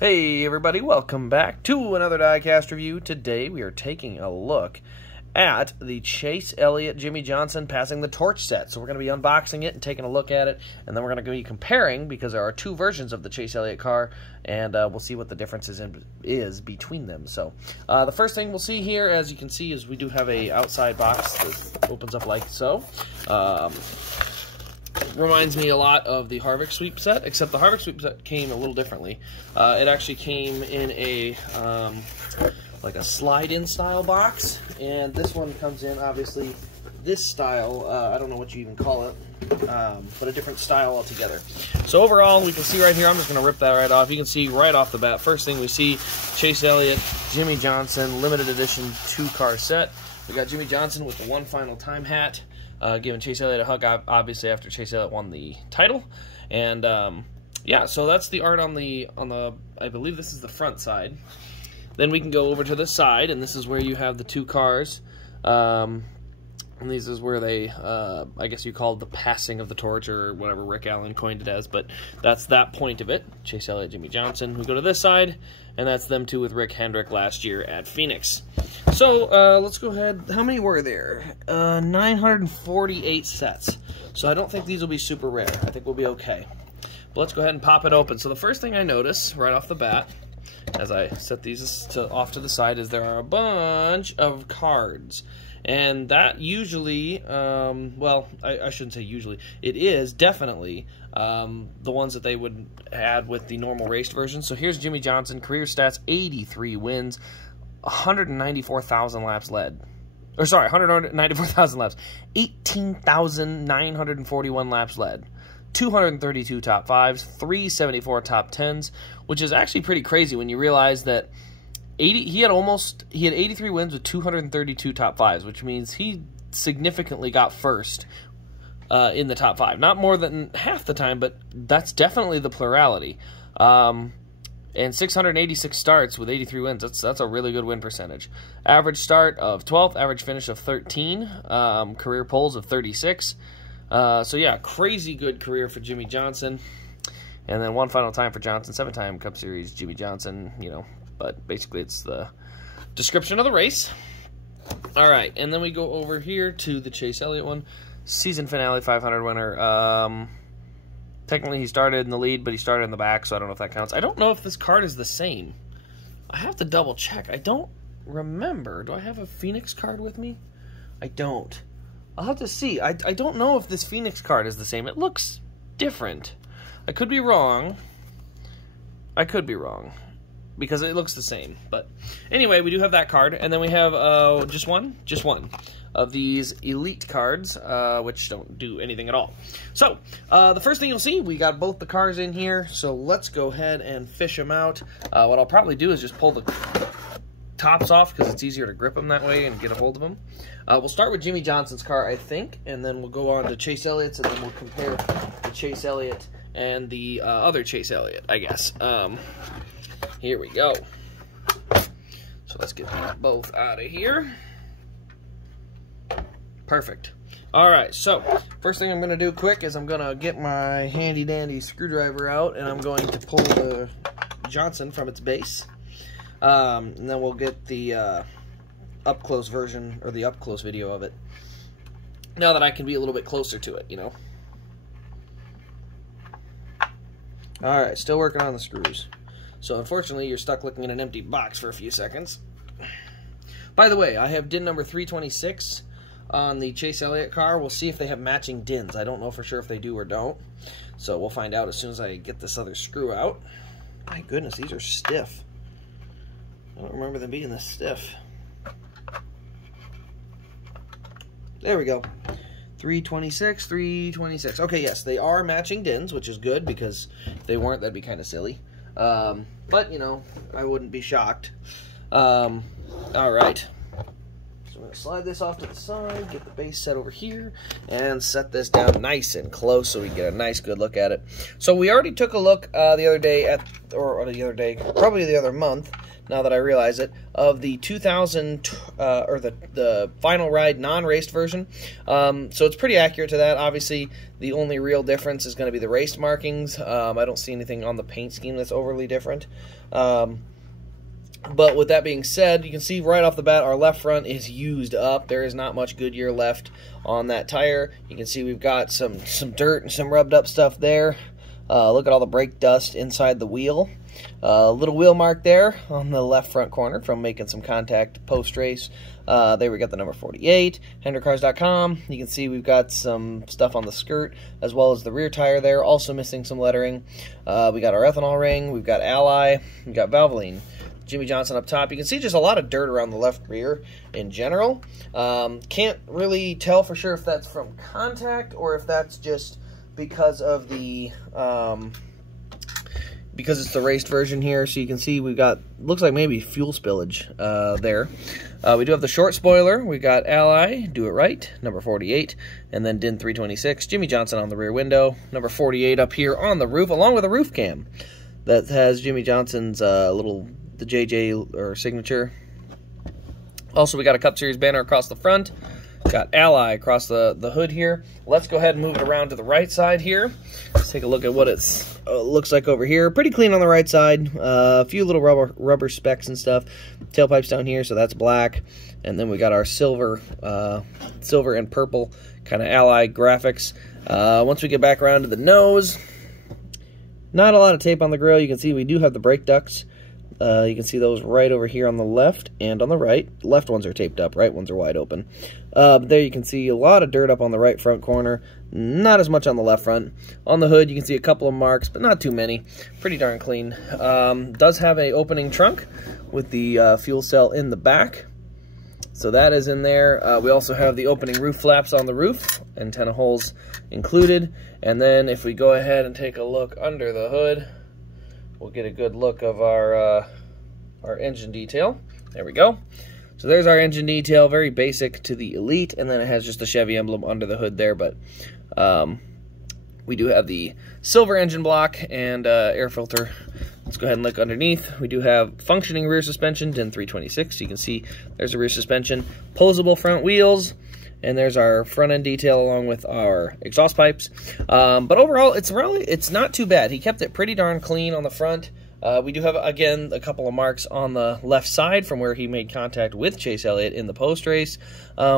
Hey everybody, welcome back to another Diecast review. Today we are taking a look at the Chase Elliott Jimmie Johnson Passing the Torch set. So we're going to be unboxing it and taking a look at it, and then we're going to be comparing, because there are two versions of the Chase Elliott car, and we'll see what the difference is between them. So the first thing we'll see here, as you can see, is we do have a outside box that opens up like so. Reminds me a lot of the Harvick sweep set, except the Harvick sweep set came a little differently. It actually came in a like a slide-in style box, and this one comes in obviously this style. I don't know what you even call it, but a different style altogether. So overall, we can see right here, I'm just going to rip that right off. You can see right off the bat, first thing we see, Chase Elliott Jimmie Johnson limited edition 2-car set. We got Jimmie Johnson with the One Final Time hat, giving Chase Elliott a hug, obviously, after Chase Elliott won the title. And yeah, so that's the art on the I believe this is the front side. Then we can go over to the side, and this is where you have the two cars. And this is where they, I guess you call it the passing of the torch, or whatever Rick Allen coined it as, but that's that point of it. Chase Elliott, Jimmie Johnson. We go to this side, and that's them two with Rick Hendrick last year at Phoenix. So, let's go ahead. How many were there? 948 sets. So I don't think these will be super rare. I think we'll be okay. But let's go ahead and pop it open. So the first thing I notice right off the bat, as I set these off to the side, is there are a bunch of cards. And that usually, well, I shouldn't say usually, it is definitely the ones that they would add with the normal raced version. So here's Jimmie Johnson, career stats, 83 wins, 194,000 laps led. Or sorry, 194,000 laps, 18,941 laps led, 232 top 5s, 374 top 10s, which is actually pretty crazy when you realize that he had 83 wins with 232 top 5s, which means he significantly got first in the top 5. Not more than half the time, but that's definitely the plurality. And 686 starts with 83 wins. That's a really good win percentage. Average start of 12th, average finish of 13, career poles of 36. So yeah, crazy good career for Jimmie Johnson. And then One Final Time for Johnson, 7-time Cup Series Jimmie Johnson, you know. But basically it's the description of the race. All right, and then we go over here to the Chase Elliott one. Season finale 500 winner. Technically he started in the lead, but he started in the back, so I don't know if that counts. I don't know if this card is the same. I have to double check. I don't remember. Do I have a Phoenix card with me? I don't. I'll have to see. I don't know if this Phoenix card is the same. It looks different. I could be wrong. I could be wrong, because it looks the same. But anyway, we do have that card, and then we have just one of these elite cards, which don't do anything at all. So the first thing you'll see, we got both the cars in here, so let's go ahead and fish them out. What I'll probably do is just pull the tops off, because it's easier to grip them that way and get a hold of them. We'll start with Jimmie Johnson's car, I think, and then we'll go on to Chase Elliott's, and then we'll compare the Chase Elliott and the other Chase Elliott, I guess. Here we go. So let's get these both out of here. Perfect. Alright, so first thing I'm going to do quick is I'm going to get my handy dandy screwdriver out, and I'm going to pull the Johnson from its base. And then we'll get the up close version, or the up close video of it, now that I can be a little bit closer to it, you know. Alright, still working on the screws. So unfortunately, you're stuck looking at an empty box for a few seconds. By the way, I have DIN number 326 on the Chase Elliott car. We'll see if they have matching DINs. I don't know for sure if they do or don't. So we'll find out as soon as I get this other screw out. My goodness, these are stiff. I don't remember them being this stiff. There we go. 326, 326. Okay, yes, they are matching DINs, which is good, because if they weren't, that'd be kind of silly. But, you know, I wouldn't be shocked. Alright. So I'm going to slide this off to the side, get the base set over here, and set this down nice and close so we get a nice good look at it. So we already took a look the other day probably the other month. now that I realize it, of the 2000 or the final ride non-raced version. So it's pretty accurate to that. Obviously, the only real difference is going to be the raced markings. I don't see anything on the paint scheme that's overly different. But with that being said, you can see right off the bat our left front is used up. There is not much Goodyear left on that tire. You can see we've got some dirt and some rubbed up stuff there. Look at all the brake dust inside the wheel. Little wheel mark there on the left front corner from making some contact post-race. There we got the number 48, HendrickCars.com. You can see we've got some stuff on the skirt as well as the rear tire there, also missing some lettering. We got our ethanol ring, we've got Ally, we've got Valvoline. Jimmie Johnson up top. You can see just a lot of dirt around the left rear in general. Can't really tell for sure if that's from contact or if that's just because of the because it's the raced version here. So you can see we've got, looks like maybe fuel spillage there. We do have the short spoiler. We got Ally, Do It Right, number 48, and then DIN 326, Jimmie Johnson on the rear window, number 48 up here on the roof, along with a roof cam that has Jimmie Johnson's the JJ or signature. Also, we got a Cup Series banner across the front. Got Ally across the hood here. Let's go ahead and move it around to the right side here. Let's take a look at what it looks like over here. Pretty clean on the right side. A few little rubber specks and stuff. Tailpipes down here, so that's black. And then we got our silver and purple kind of Ally graphics. Once we get back around to the nose, not a lot of tape on the grill. You can see we do have the brake ducts. You can see those right over here on the left and on the right. Left ones are taped up, right ones are wide open. There you can see a lot of dirt up on the right front corner, not as much on the left front. On the hood you can see a couple of marks, but not too many. Pretty darn clean. Does have an opening trunk with the fuel cell in the back. So that is in there. We also have the opening roof flaps on the roof, antenna holes included. And then if we go ahead and take a look under the hood, we'll get a good look of our engine detail. There we go. So there's our engine detail, very basic to the Elite, and then it has just the Chevy emblem under the hood there, but we do have the silver engine block and air filter. Let's go ahead and look underneath. We do have functioning rear suspension, DIN 326. You can see there's a rear suspension, posable front wheels, and there's our front end detail along with our exhaust pipes. But overall, it's not too bad. He kept it pretty darn clean on the front. We do have, again, a couple of marks on the left side from where he made contact with Chase Elliott in the post race,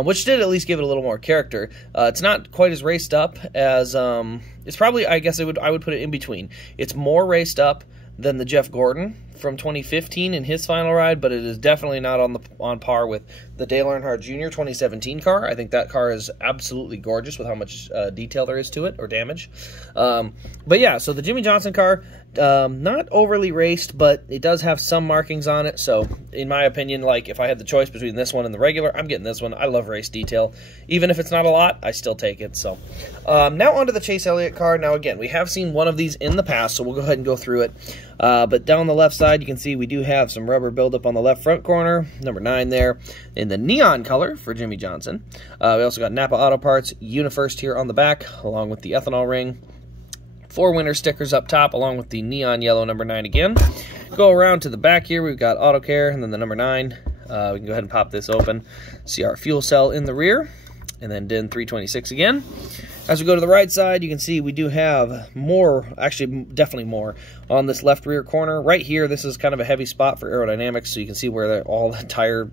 which did at least give it a little more character. It's not quite as raced up as it's probably, I guess I would put it in between. It's more raced up than the Jeff Gordon from 2015 in his final ride, but it is definitely not on par with the Dale Earnhardt Jr. 2017 car. I think that car is absolutely gorgeous with how much detail there is to it, or damage. But yeah, so the Jimmie Johnson car, not overly raced, but it does have some markings on it. So in my opinion, like if I had the choice between this one and the regular, I'm getting this one. I love race detail. Even if it's not a lot, I still take it. So now onto the Chase Elliott car. Now again, we have seen one of these in the past, so we'll go ahead and go through it. But down the left side, you can see we do have some rubber buildup on the left front corner, number 9 there, in the neon color for Jimmie Johnson. We also got Napa Auto Parts, UniFirst here on the back, along with the ethanol ring. 4 winter stickers up top, along with the neon yellow number 9 again. Go around to the back here, we've got Auto Care, and then the number 9. We can go ahead and pop this open. See our fuel cell in the rear, and then DIN 326 again. As we go to the right side, you can see we do have more, actually definitely more, on this left rear corner. Right here, this is kind of a heavy spot for aerodynamics, so you can see where all the tire,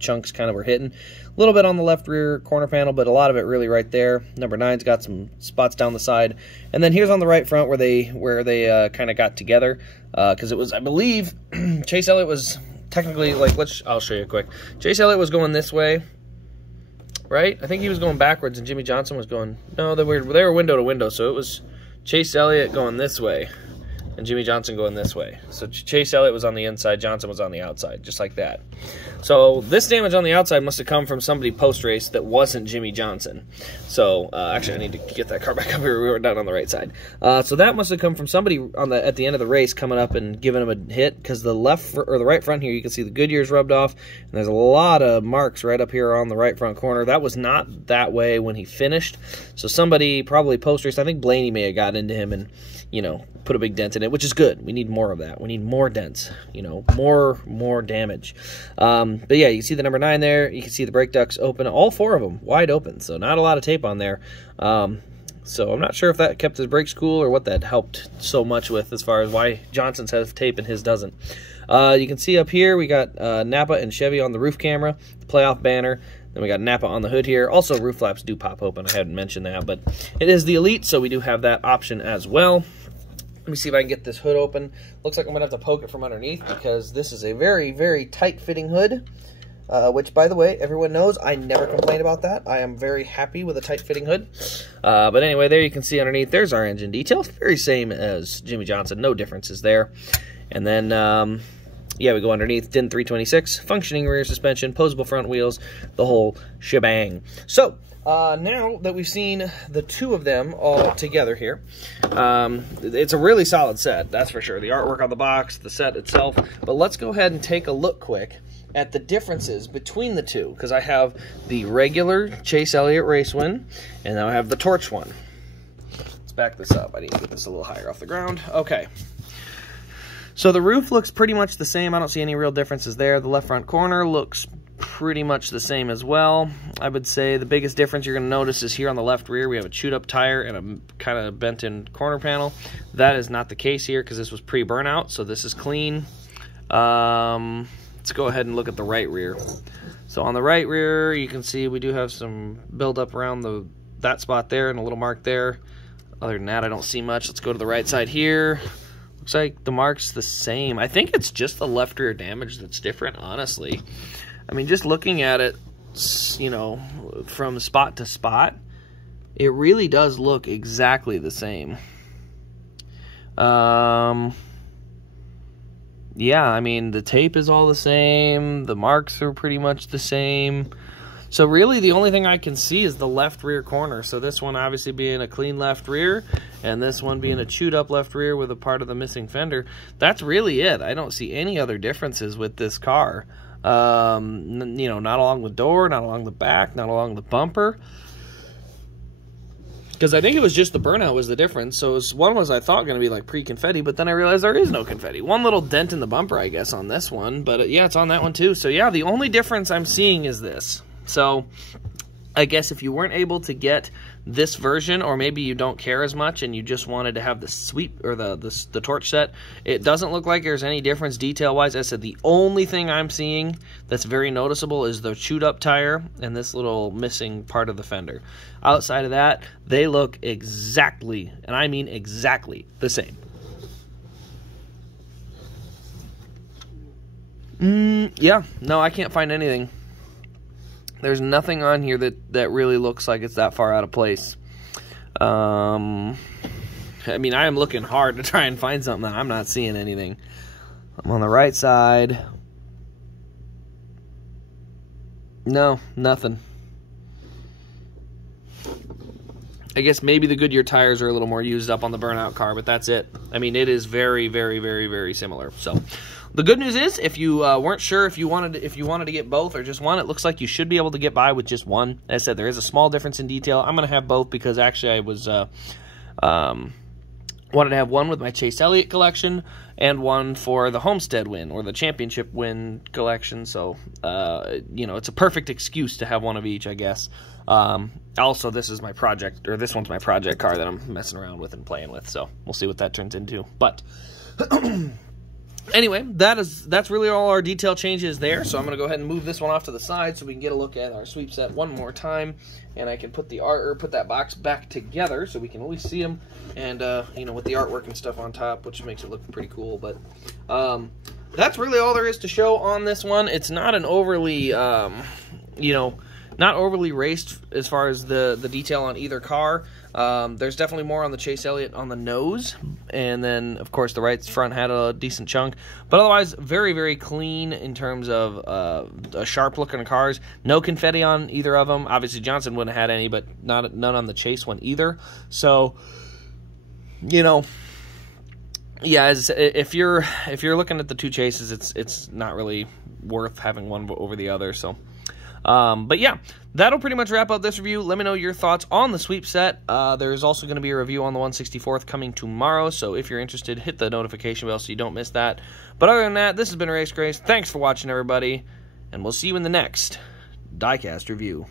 chunks kind of were hitting. A little bit on the left rear corner panel, but a lot of it really right there. Number 9's got some spots down the side. And then here's on the right front where they kind of got together, because it was, I believe, Chase Elliott was technically, like, I'll show you quick. Chase Elliott was going this way, right? I think he was going backwards, and Jimmie Johnson was going, no, they were window to window, so it was Chase Elliott going this way, and Jimmie Johnson going this way. So Chase Elliott was on the inside, Johnson was on the outside, just like that. So this damage on the outside must have come from somebody post-race that wasn't Jimmie Johnson. So actually, I need to get that car back up here. We were down on the right side. So that must have come from somebody at the end of the race coming up and giving him a hit, because the right front here, you can see the Goodyear's rubbed off, and there's a lot of marks right up here on the right front corner. That was not that way when he finished. So somebody probably post-race, I think Blaney may have got into him and put a big dent in it, which is good. We need more of that. We need more dents, you know, more damage. But yeah, you see the number 9 there. You can see the brake ducts open, all 4 of them wide open, so not a lot of tape on there. So I'm not sure if that kept his brakes cool or what that helped so much with as far as why Johnson's have tape and his doesn't. You can see up here we got Napa and Chevy on the roof camera, the playoff banner. Then we got Napa on the hood here. Also, roof flaps do pop open. I hadn't mentioned that, but it is the Elite, so we do have that option as well. Let me see if I can get this hood open. Looks like I'm going to have to poke it from underneath because this is a very, very tight-fitting hood, which, by the way, everyone knows I never complain about that. I am very happy with a tight-fitting hood. But anyway, there you can see underneath, there's our engine details. Very same as Jimmie Johnson. No differences there. And then... yeah, we go underneath, DIN 326, functioning rear suspension, posable front wheels, the whole shebang. So, now that we've seen the 2 of them all together here, it's a really solid set, that's for sure. The artwork on the box, the set itself. But let's go ahead and take a look quick at the differences between the 2, because I have the regular Chase Elliott Racewin, and now I have the Torch one. Let's back this up. I need to get this a little higher off the ground. Okay. So the roof looks pretty much the same. I don't see any real differences there. The left front corner looks pretty much the same as well. I would say the biggest difference you're going to notice is here on the left rear, we have a chewed-up tire and a kind of bent-in corner panel. That is not the case here because this was pre-burnout, so this is clean. Let's go ahead and look at the right rear. So on the right rear, you can see we do have some buildup around that spot there and a little mark there. Other than that, I don't see much. Let's go to the right side here. Looks like the mark's the same. I think it's just the left rear damage that's different, honestly. I mean, just looking at it, you know, from spot to spot, it really does look exactly the same. Yeah, I mean, the tape is all the same. The marks are pretty much the same. So really the only thing I can see is the left rear corner. So this one obviously being a clean left rear and this one being a chewed up left rear with a part of the missing fender. That's really it. I don't see any other differences with this car. You know, not along the door, not along the back, not along the bumper. Because I think it was just the burnout was the difference. So one was I thought going to be like pre-confetti, but then I realized there is no confetti. One little dent in the bumper, I guess, on this one. But yeah, it's on that one too. So yeah, the only difference I'm seeing is this. So I guess if you weren't able to get this version, or maybe you don't care as much and you just wanted to have the sweep or the torch set, it doesn't look like there's any difference detail-wise. As I said, the only thing I'm seeing that's very noticeable is the chewed-up tire and this little missing part of the fender. Outside of that, they look exactly, and I mean exactly, the same. Yeah, no, I can't find anything. There's nothing on here that really looks like it's that far out of place. I mean, I am looking hard to try and find something that I'm not seeing anything. I'm on the right side. No, nothing. I guess maybe the Goodyear tires are a little more used up on the burnout car, but that's it. I mean, it is very, very, very, very similar. So the good news is, if you weren't sure if you wanted to get both or just one, it looks like you should be able to get by with just one. As I said, there is a small difference in detail. I'm going to have both because actually I was wanted to have one with my Chase Elliott collection and one for the Homestead win or the championship win collection. So you know, it's a perfect excuse to have one of each, I guess. Also, this is my project, or this one's my project car that I'm messing around with and playing with. So we'll see what that turns into. But anyway, that's really all our detail changes there. So I'm going to go ahead and move this one off to the side so we can get a look at our sweep set one more time, and I can put that box back together so we can at least see them, and you know, with the artwork and stuff on top, which makes it look pretty cool. But that's really all there is to show on this one. It's not an overly you know, not overly raced as far as the detail on either car. There's definitely more on the Chase Elliott on the nose, and then of course the right front had a decent chunk, but otherwise very, very clean in terms of a sharp looking cars. No confetti on either of them. Obviously Johnson wouldn't have had any, but none on the Chase one either. So, you know, yeah, if you're looking at the two Chases, it's not really worth having one over the other. So but yeah, That'll pretty much wrap up this review. Let me know your thoughts on the sweep set. There's also going to be a review on the 164th coming tomorrow, so if you're interested, hit the notification bell so you don't miss that. But other than that, this has been Race Grace. Thanks for watching, everybody, and we'll see you in the next Diecast review.